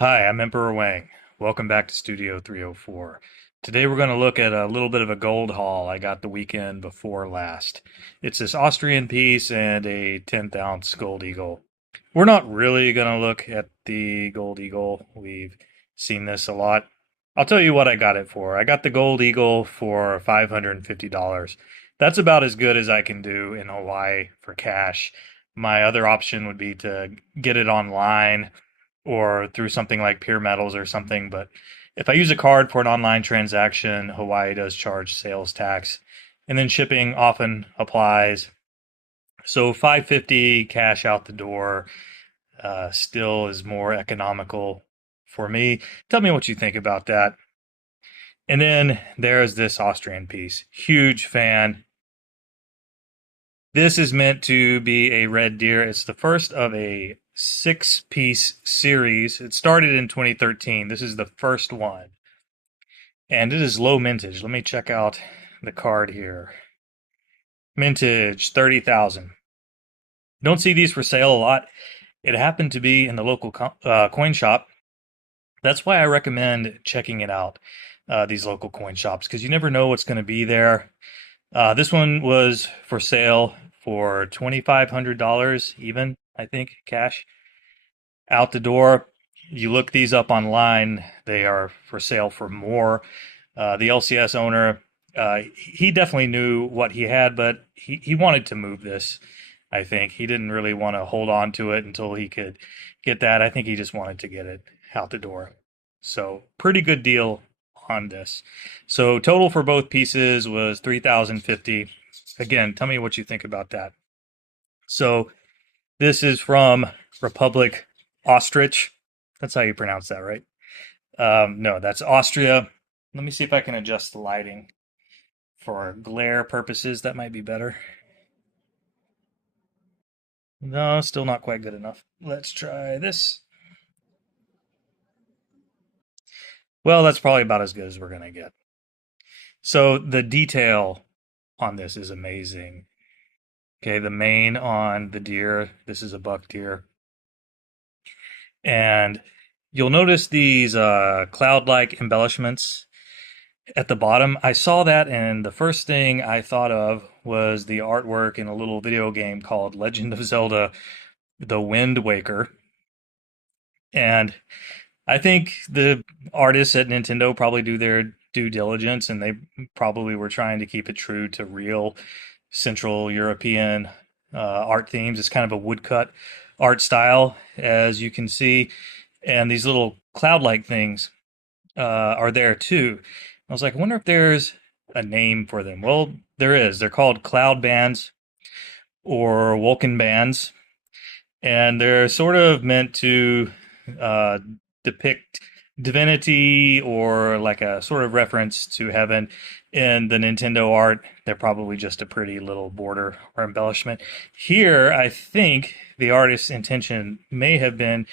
Hi, I'm Emperor Wang. Welcome back to Studio 304. Today we're going to look at a little bit of a gold haul I got the weekend before last. It's this Austrian piece and a 10th ounce gold eagle. We're not really going to look at the gold eagle. We've seen this a lot. I'll tell you what I got it for. I got the gold eagle for $550. That's about as good as I can do in Hawaii for cash. My other option would be to get it online or through something like Pure Metals or something. But if I use a card for an online transaction, Hawaii does charge sales tax, and then shipping often applies. So 550 cash out the door still is more economical for me. Tell me what you think about that. And then there's this Austrian piece. Huge fan. This is meant to be a red deer. It's the first of a six-piece series. It started in 2013. This is the first one. And it is low mintage. Let me check out the card here. Mintage 30,000. Don't see these for sale a lot. It happened to be in the local coin shop. That's why I recommend checking it out, these local coin shops, because you never know what's going to be there. This one was for sale for $2,500 even, I think, cash out the door. You look these up online, they are for sale for more. The LCS owner, he definitely knew what he had, but he wanted to move this. I think he didn't really want to hold on to it until he could get that. I think he just wanted to get it out the door. So, pretty good deal on this. So, total for both pieces was 3,050. Again, tell me what you think about that. So, this is from Republic Ostrich. That's how you pronounce that, right? No, that's Austria. Let me see if I can adjust the lighting for glare purposes. That might be better. No, still not quite good enough. Let's try this. Well, that's probably about as good as we're going to get. So the detail on this is amazing. Okay, the mane on the deer, this is a buck deer. And you'll notice these cloud-like embellishments at the bottom. I saw that, and the first thing I thought of was the artwork in a little video game called Legend of Zelda: The Wind Waker. And I think the artists at Nintendo probably do their due diligence, and they probably were trying to keep it true to real Central European art themes. It's kind of a woodcut art style, as you can see, and these little cloud-like things are there too. I was like, I wonder if there's a name for them. Well, there is. They're called cloud bands or Vulcan bands, and they're sort of meant to uh, depict divinity or like a sort of reference to heaven. In the Nintendo art, they're probably just a pretty little border or embellishment. Here, I think the artist's intention may have been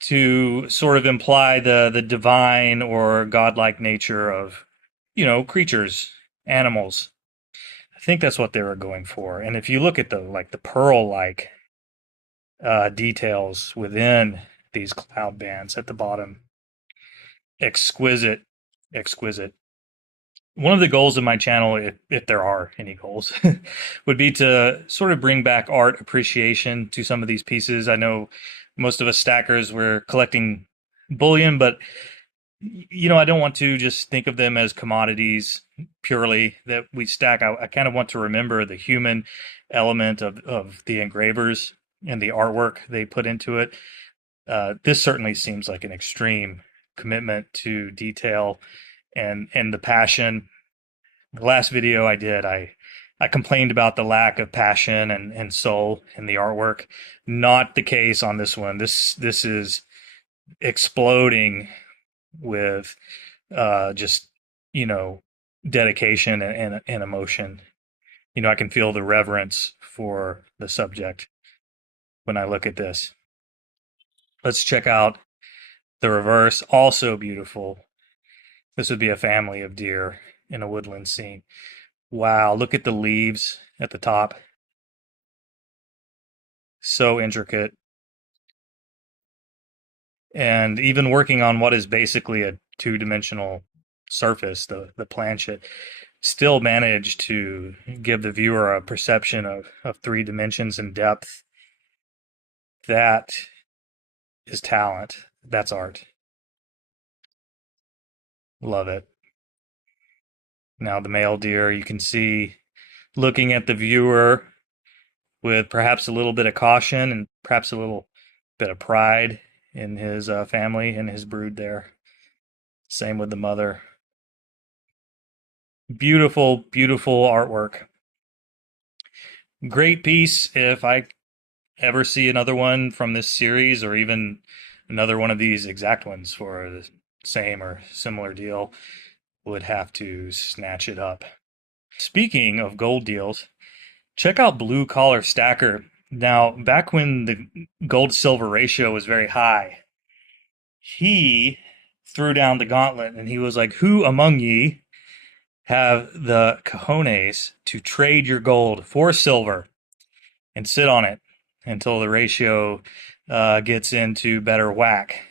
to sort of imply the divine or godlike nature of, creatures, animals. I think that's what they were going for. And if you look at the pearl like details within these cloud bands at the bottom, exquisite, exquisite. One of the goals of my channel, if there are any goals, would be to sort of bring back art appreciation to some of these pieces. I know most of us stackers were collecting bullion, but I don't want to just think of them as commodities purely that we stack. I kind of want to remember the human element of the engravers and the artwork they put into it. This certainly seems like an extreme commitment to detail and the passion. The last video I did, I complained about the lack of passion and soul in the artwork. Not the case on this one. This is exploding with just you know dedication and emotion. I can feel the reverence for the subject when I look at this. Let's check out the reverse, also beautiful. This would be a family of deer in a woodland scene. Wow, look at the leaves at the top. So intricate. and even working on what is basically a two-dimensional surface, the planchet, still managed to give the viewer a perception of three dimensions and depth. That is talent. That's art. Love it. Now the male deer, you can see looking at the viewer with perhaps a little bit of caution and perhaps a little bit of pride in his family and his brood there. Same with the mother. Beautiful, beautiful artwork. Great piece. If I ever see another one from this series, or even another one of these exact ones for the same or similar deal, would have to snatch it up. Speaking of gold deals, check out Blue Collar Stacker. Now, back when the gold silver ratio was very high, he threw down the gauntlet and he was like, "Who among ye have the cojones to trade your gold for silver and sit on it until the ratio gets into better whack?"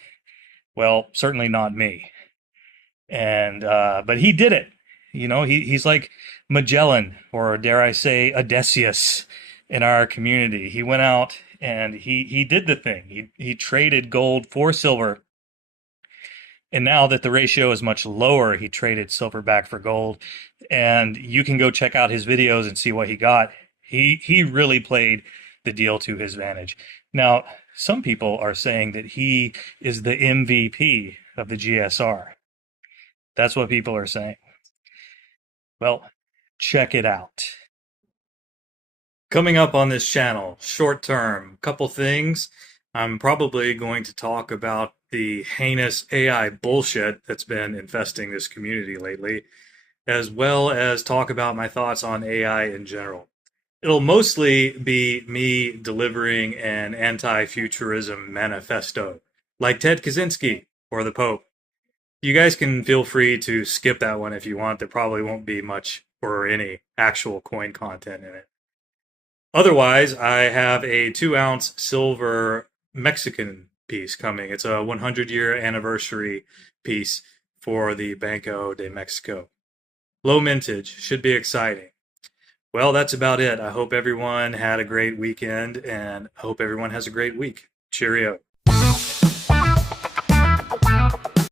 Well, certainly not me. And but he did it. You know, he's like Magellan, or dare I say, Odysseus in our community. He went out and he did the thing. He traded gold for silver. And now that the ratio is much lower, he traded silver back for gold. And you can go check out his videos and see what he got. He really played the deal to his advantage. Now, some people are saying that he is the MVP of the GSR. That's what people are saying. Well, check it out. Coming up on this channel, short term, couple things. I'm probably going to talk about the heinous AI bullshit that's been infesting this community lately, as well as talk about my thoughts on AI in general. It'll mostly be me delivering an anti-futurism manifesto, like Ted Kaczynski or the Pope. You guys can feel free to skip that one if you want. There probably won't be much or any actual coin content in it. Otherwise, I have a 2-ounce silver Mexican piece coming. It's a 100-year anniversary piece for the Banco de Mexico. Low mintage, should be exciting. Well, that's about it. I hope everyone had a great weekend, and I hope everyone has a great week. Cheerio.